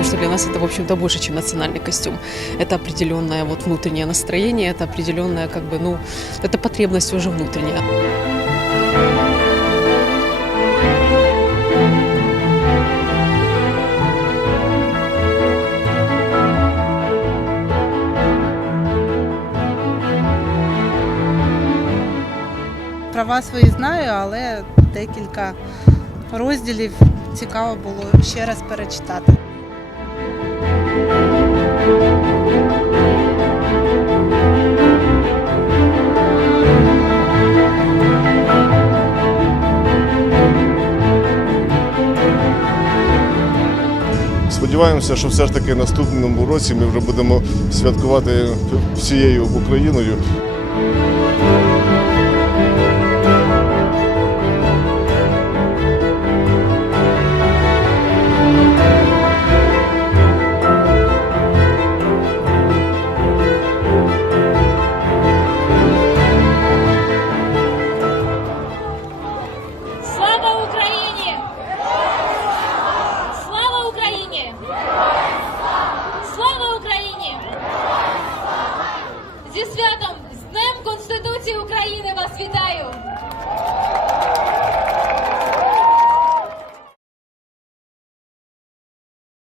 потому что для нас это, в общем-то, больше, чем национальный костюм. Это определенное вот внутреннее настроение, это определенная, как бы, ну, это потребность уже внутренняя. Права свої знаю, але декілька розділів цікаво було ще раз перечитати. Сподіваємося, що все ж таки наступному році ми вже будемо святкувати всією Україною. Зі святом з Днем Конституції України вас вітає.